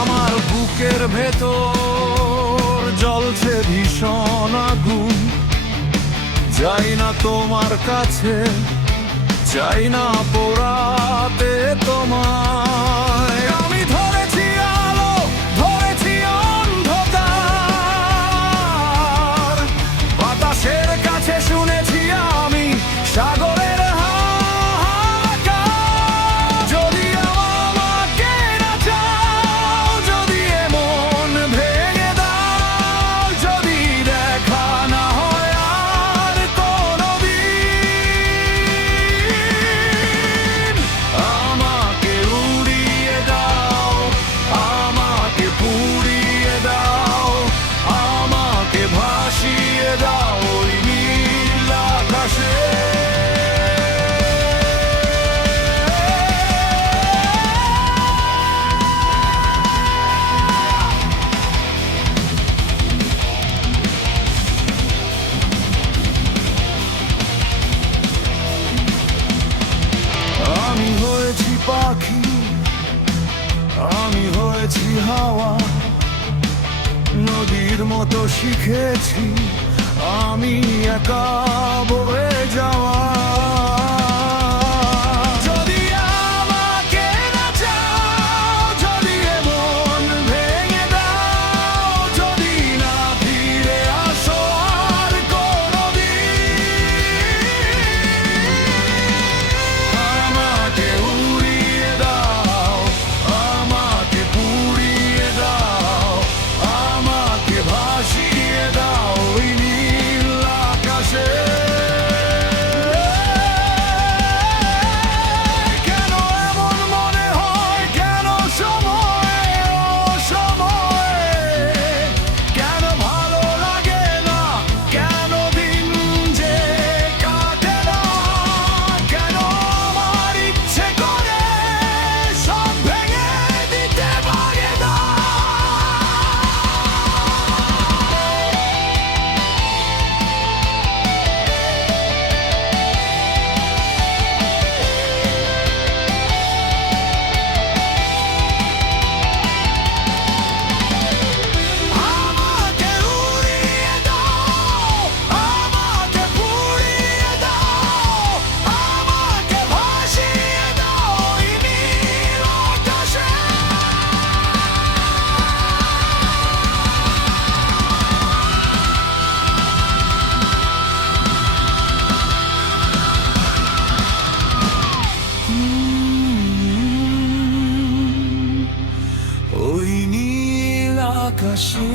আমার বুকের ভেতর জ্বলছে ভীষণ আগুন, যাই না তোমার কাছে, চাই না পোড়াতে তোমায়। আমি ধরেছি আলো, ধরেছি অন্ধকার, বাতাসের কাছে শুনেছি আমি সাগরের হাহাকার। যদি আমাকে না চাও, যদি এমন ভেঙে দাও, যদি দেখা না হয় আর কোনোদিন, আমাকে উড়িয়ে দাও, আমাকে পুড়িয়ে দাও, আমাকে ভাসিয়ে দাও ওই নীল আকাশে। আমি হয়েছি পাখি, আমি হয়েছি হাওয়া, নদীর মতো শিখেছি আমি একা বয়ে যাওয়া। যদি আমাকে না চাও, যদি এমন ভেঙে দাও, যদি না ফিরে আসো আর কোনোদিন, আমাকে উড়িয়ে দাও, আমাকে পুড়িয়ে দাও, আমাকে ভাসিয়ে দাও ওই নীল আকাশে। কেন এমন মনে হয়, কেন সময়ে অসময়ে, কেন ভালো লাগে না, কেন দিন যে কাটে না, কেন আমার ইচ্ছে করে সব ভেঙে দিতে পারে না। আমাকে উড়িয়ে দাও, আমাকে পুড়িয়ে দাও, আমাকে ভাসিয়ে দাও ওই নীল আকাশে। ওই নীল আকাশে।